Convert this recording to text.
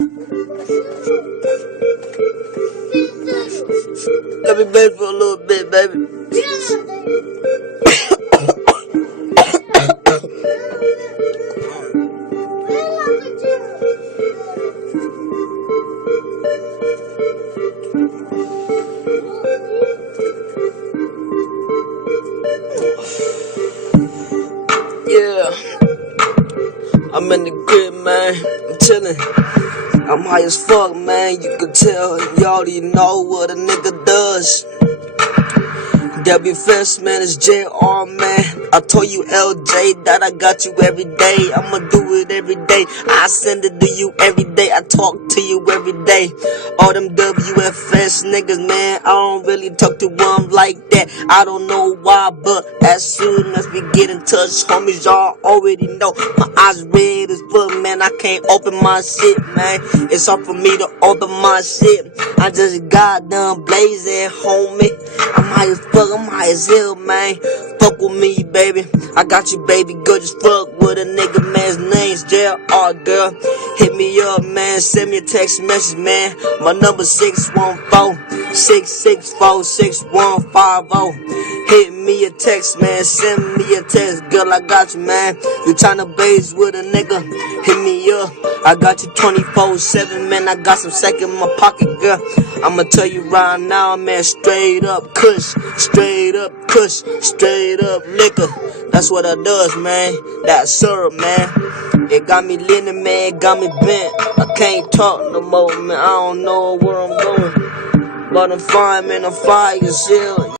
Let me beg for a little bit, baby. Yeah, I'm in the crib, man. I'm chillin'. I'm high as fuck, man. You can tell. You already know what a nigga does. W Fest, man, it's JR, man. I told you, LJ, that I got you every day. I'ma do it every day. I send it to you every day. I talk to you every day. All them WFS niggas, man, I don't really talk to them like that. I don't know why, but as soon as we get in touch, homies, y'all already know. My eyes red as fuck, man. I can't open my shit, man. It's hard for me to open my shit. I just got done blazing, homie. I'm high as fuck, I'm high as hell, man. Fuck with me, baby. I got you, baby girl. Just fuck with a nigga, man's name's JR, girl. Hit me up, man. Send me a text message, man. My number 614-664-6150. Hit me a text, man. Send me a text, girl. I got you, man. You tryna blaze with a nigga? Hit me up. I got you 24/7, man. I got some sack in my pocket, girl. I'ma tell you right now, man. Straight up kush, straight up kush, straight up liquor. That's what I does, man. That syrup, man. It got me leaning, man. It got me bent. I can't talk no more, man. I don't know where I'm going, but I'm fine, man. I'm fine as hell.